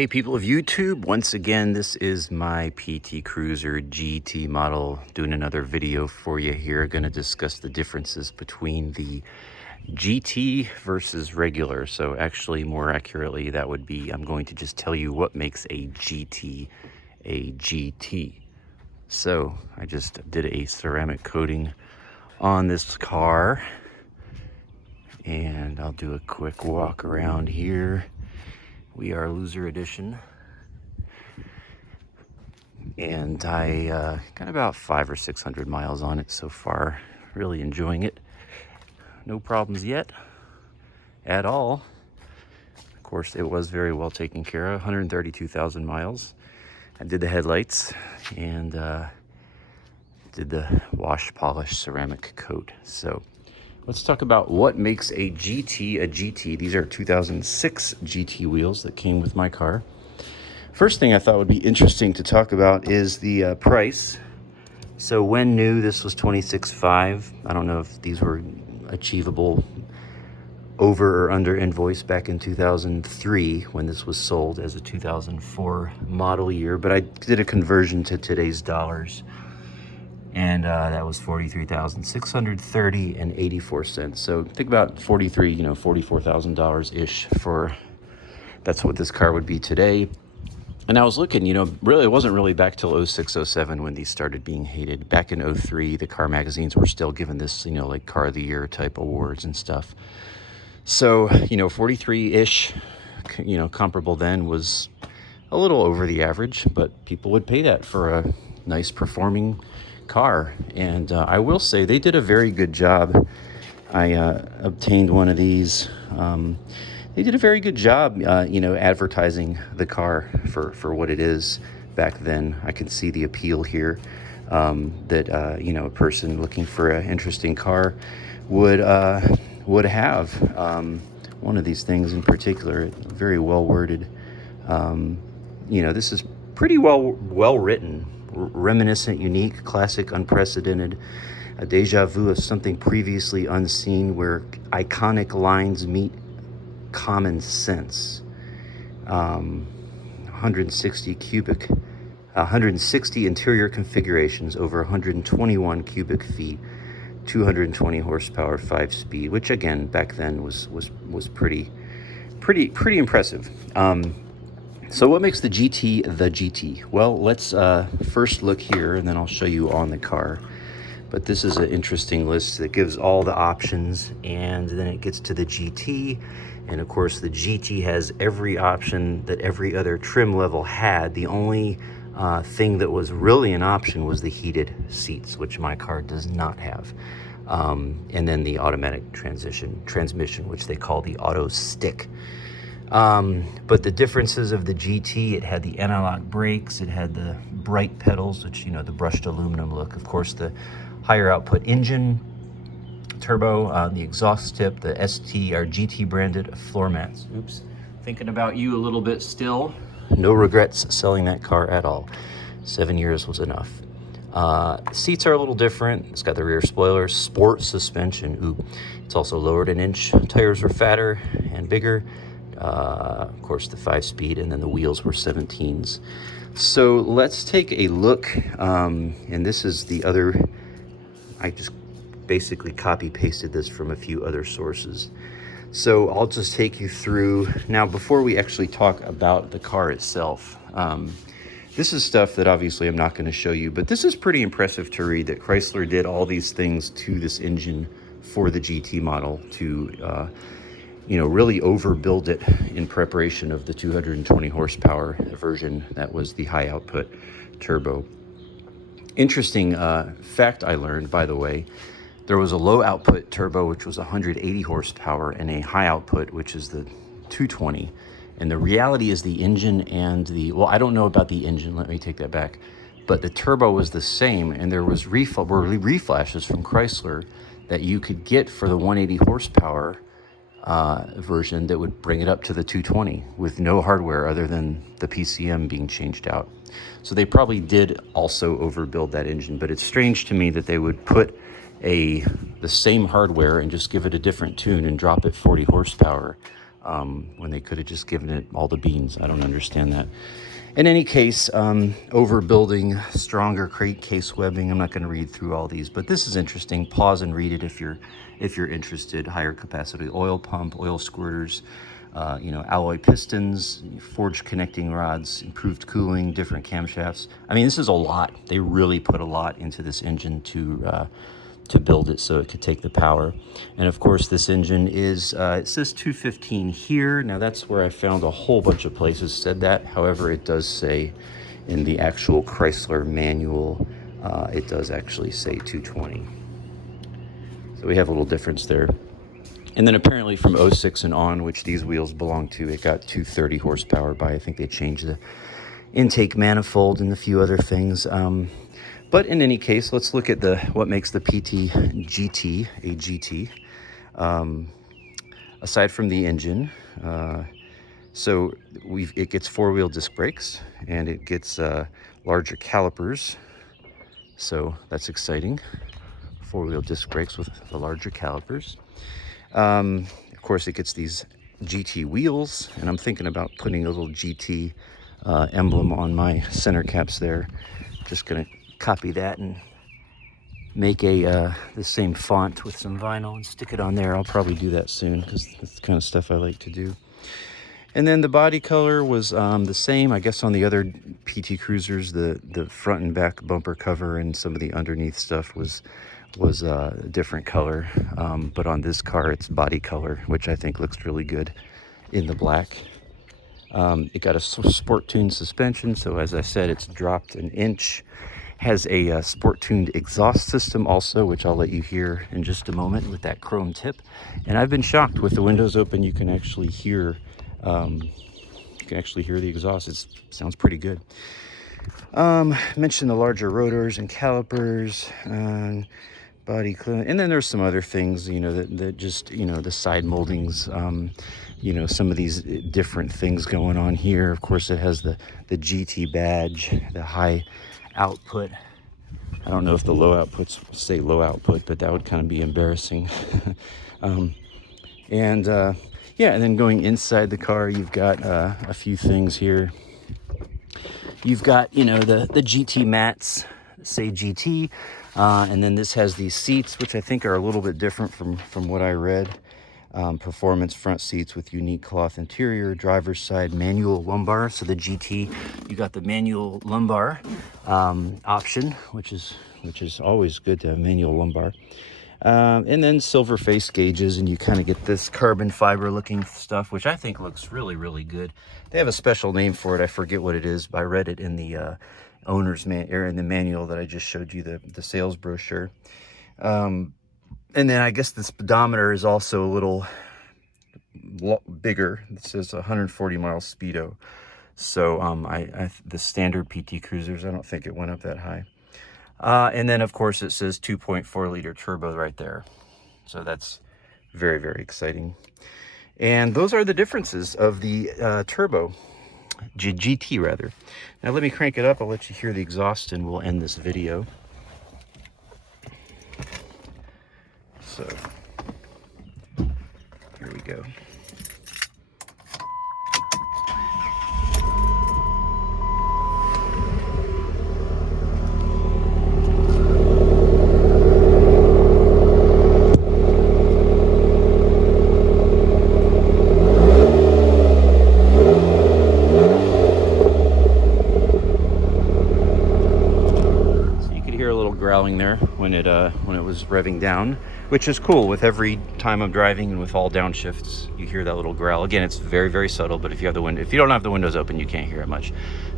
Hey people of YouTube, once again this is my PT Cruiser GT model doing another video for you here. Going to discuss the differences between the GT versus regular. So actually more accurately that would be, I'm going to just tell you what makes a GT a GT. So I just did a ceramic coating on this car and I'll do a quick walk around here. We are Loser Edition. And I got about 500 or 600 miles on it so far. Really enjoying it. No problems yet at all. Of course, it was very well taken care of. 132,000 miles. I did the headlights and did the wash polish ceramic coat. So let's talk about what makes a GT a GT. These are 2006 GT wheels that came with my car. First thing I thought would be interesting to talk about is the price. So when new, this was $26,500. I don't know if these were achievable over or under invoice back in 2003 when this was sold as a 2004 model year, but I did a conversion to today's dollars, and that was $43,630 and 84 cents. So think about $44,000 ish for, that's what this car would be today. And I was looking, really, it wasn't really back till 06, 07 when these started being hated. Back in 03, the car magazines were still giving this, like Car of the Year type awards and stuff. So, 43-ish, comparable then was a little over the average, but people would pay that for a nice performing car. And I will say they did a very good job. I obtained one of these. They did a very good job, advertising the car for what it is back then. I can see the appeal here that, a person looking for an interesting car would have. One of these things in particular, very well worded. This is pretty well written, reminiscent, unique, classic, unprecedented, a deja vu of something previously unseen where iconic lines meet common sense. 160 interior configurations over 121 cubic feet, 220 horsepower, 5-speed, which again back then was pretty impressive. So what makes the GT the GT? Well, let's first look here and then I'll show you on the car. But this is an interesting list that gives all the options, and then it gets to the GT. And of course, the GT has every option that every other trim level had. The only thing that was really an option was the heated seats, which my car does not have. And then the automatic transmission, which they call the auto stick. But the differences of the GT, it had the anti-lock brakes, it had the bright pedals, which, the brushed aluminum look. Of course, the higher output engine, turbo, the exhaust tip, the ST or GT branded floor mats. Oops, thinking about you a little bit still. No regrets selling that car at all. 7 years was enough. Seats are a little different. It's got the rear spoiler, sport suspension. Ooh, it's also lowered an inch. Tires were fatter and bigger. Of course, the 5-speed, and then the wheels were 17s. So let's take a look. And this is the other. I just basically copy pasted this from a few other sources. So I'll just take you through now before we actually talk about the car itself. This is stuff that obviously I'm not going to show you, but this is pretty impressive to read that Chrysler did all these things to this engine for the GT model to, really overbuild it in preparation of the 220 horsepower version that was the high output turbo. Interesting fact I learned, by the way, there was a low output turbo, which was 180 horsepower, and a high output, which is the 220. And the reality is the engine and I don't know about the engine, let me take that back, but the turbo was the same, and there was reflashes from Chrysler that you could get for the 180 horsepower version that would bring it up to the 220 with no hardware other than the PCM being changed out. So they probably did also overbuild that engine, but it's strange to me that they would put the same hardware and just give it a different tune and drop it 40 horsepower when they could have just given it all the beans. I don't understand that. In any case, overbuilding stronger crate case webbing. I'm not going to read through all these, but this is interesting. Pause and read it if you're interested. Higher capacity oil pump, oil squirters, alloy pistons, forged connecting rods, improved cooling, different camshafts. I mean, this is a lot. They really put a lot into this engine to build it so it could take the power. And of course, this engine is, it says 215 here. Now that's where I found a whole bunch of places said that. However, it does say in the actual Chrysler manual, it does actually say 220. So we have a little difference there. And then apparently from 06 and on, which these wheels belong to, it got 230 horsepower by, I think they changed the intake manifold and a few other things. But in any case, let's look at what makes the PT GT a GT. Aside from the engine, so it gets four-wheel disc brakes, and it gets larger calipers. So that's exciting. Four-wheel disc brakes with the larger calipers. Of course, it gets these GT wheels, and I'm thinking about putting a little GT emblem on my center caps there. Just gonna copy that and make the same font with some vinyl and stick it on there. I'll probably do that soon because that's the kind of stuff I like to do. And then the body color was the same, I guess, on the other PT Cruisers. The front and back bumper cover and some of the underneath stuff was a different color. But on this car, it's body color, which I think looks really good in the black. It got a sport tuned suspension, so as I said, it's dropped an inch. Has a sport tuned exhaust system also, which I'll let you hear in just a moment with that chrome tip. And I've been shocked, with the windows open, you can actually hear the exhaust. It sounds pretty good. Mentioned the larger rotors and calipers, body clean, and then there's some other things, that just, the side moldings, some of these different things going on here. Of course, it has the GT badge, the high output. I don't know if the low outputs say low output, but that would kind of be embarrassing. And then going inside the car, you've got a few things here. You've got, the GT mats, say GT, and then this has these seats, which I think are a little bit different from what I read. Performance front seats with unique cloth interior, driver's side manual lumbar. So the GT, you got the manual lumbar option, which is always good to have manual lumbar. And then silver face gauges, and you kind of get this carbon fiber looking stuff, which I think looks really, really good. They have a special name for it. I forget what it is, but I read it in the owner's in the manual that I just showed you, the sales brochure. And then I guess the speedometer is also a little bigger. It says 140 miles speedo. So the standard PT Cruisers, I don't think it went up that high. And then, of course, it says 2.4 liter turbo right there. So that's very, very exciting. And those are the differences of the turbo, GT rather. Now let me crank it up. I'll let you hear the exhaust and we'll end this video. So here we go. Growling there when it was revving down, which is cool. With every time I'm driving and with all downshifts, you hear that little growl. Again, it's very, very subtle, but if you don't have the windows open, you can't hear it much,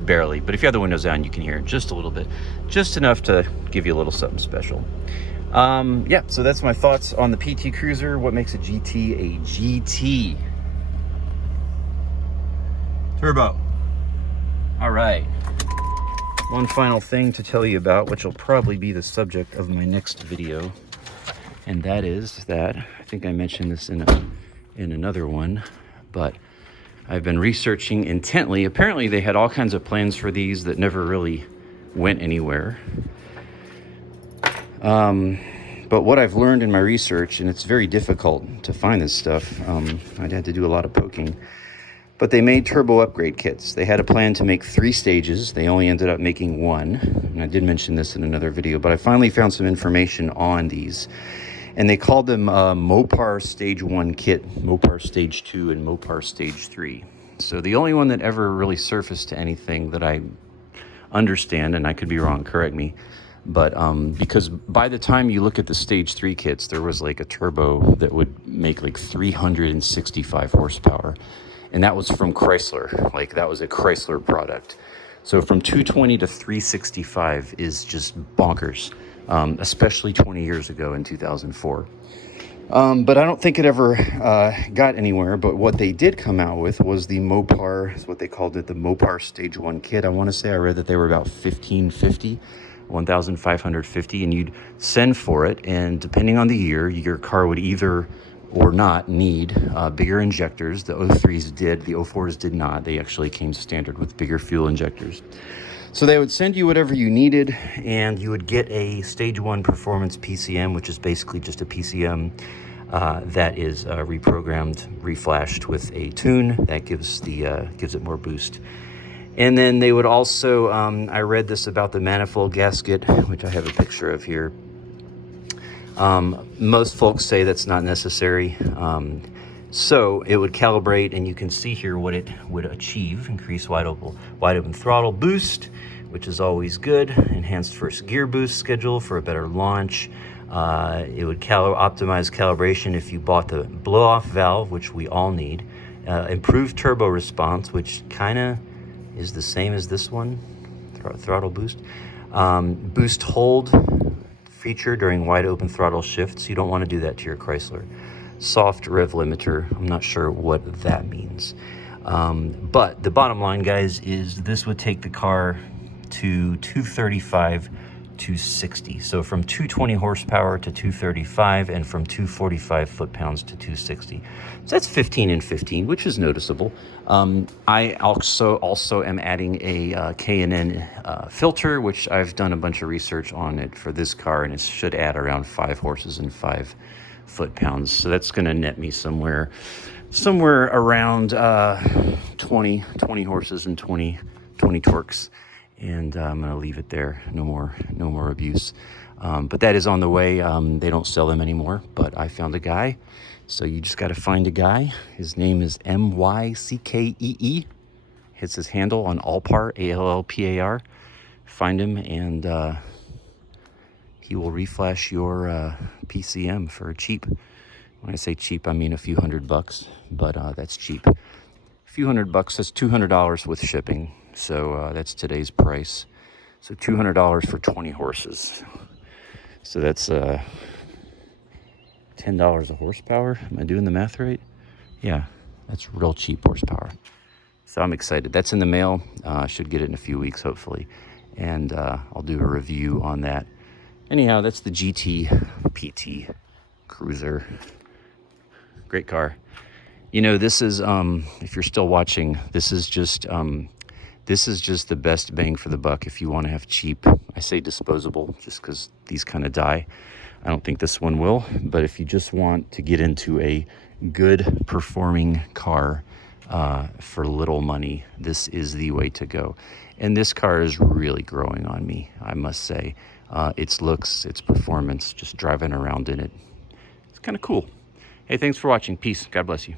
barely. But if you have the windows down, you can hear it just a little bit, just enough to give you a little something special. So that's my thoughts on the PT Cruiser. What makes a GT a GT? Turbo. All right. One final thing to tell you about, which will probably be the subject of my next video, and that is that, I think I mentioned this in another one, but I've been researching intently. Apparently they had all kinds of plans for these that never really went anywhere. But what I've learned in my research, and it's very difficult to find this stuff, I'd had to do a lot of poking, but they made turbo upgrade kits. They had a plan to make 3 stages. They only ended up making 1. And I did mention this in another video, but I finally found some information on these. And they called them Mopar Stage 1 kit, Mopar Stage 2, and Mopar Stage 3. So the only one that ever really surfaced to anything that I understand, and I could be wrong, correct me, but because by the time you look at the Stage 3 kits, there was like a turbo that would make like 365 horsepower. And that was from Chrysler. Like, that was a Chrysler product. So from 220 to 365 is just bonkers, especially 20 years ago in 2004. But I don't think it ever got anywhere. But what they did come out with was the Mopar, is what they called it, the Mopar Stage 1 kit. I want to say I read that they were about $1,550, and you'd send for it. And depending on the year, your car would either or not need bigger injectors. The 03s did, the 04s did not. They actually came standard with bigger fuel injectors. So they would send you whatever you needed, and you would get a Stage 1 Performance PCM, which is basically just a PCM that is reprogrammed, reflashed with a tune that gives it more boost. And then they would also, I read this about the manifold gasket, which I have a picture of here. Most folks say that's not necessary. So it would calibrate, and you can see here what it would achieve. Increase wide open throttle boost, which is always good. Enhanced first gear boost schedule for a better launch. It would optimize calibration if you bought the blow-off valve, which we all need. Improved turbo response, which kind of is the same as this one, throttle boost. Boost hold feature during wide open throttle shifts. You don't want to do that to your Chrysler. Soft rev limiter. I'm not sure what that means. But the bottom line, guys, is this would take the car to 235 to 60. So from 220 horsepower to 235, and from 245 foot-pounds to 260. So that's 15 and 15, which is noticeable. I also am adding a K&N filter, which I've done a bunch of research on it for this car, and it should add around 5 horses and 5 foot-pounds. So that's going to net me somewhere around 20 horses and 20 torques. And I'm going to leave it there. No more abuse. But that is on the way. They don't sell them anymore, but I found a guy. So you just got to find a guy. His name is MYCKEE. Hits his handle on Allpar, ALLPAR. Find him, and he will reflash your PCM for cheap. When I say cheap, I mean a few $100, but that's cheap. A few $100, that's $200 with shipping. So that's today's price. So $200 for 20 horses. So that's $10 a horsepower. Am I doing the math right? Yeah, that's real cheap horsepower. So I'm excited. That's in the mail. I should get it in a few weeks, hopefully. And I'll do a review on that. Anyhow, that's the GT PT Cruiser. Great car. You know, this is, if you're still watching, this is just the best bang for the buck if you want to have cheap. I say disposable just because these kind of die. I don't think this one will, but if you just want to get into a good performing car for little money, this is the way to go. And this car is really growing on me, I must say. Its looks, its performance, just driving around in it. It's kind of cool. Hey, thanks for watching. Peace. God bless you.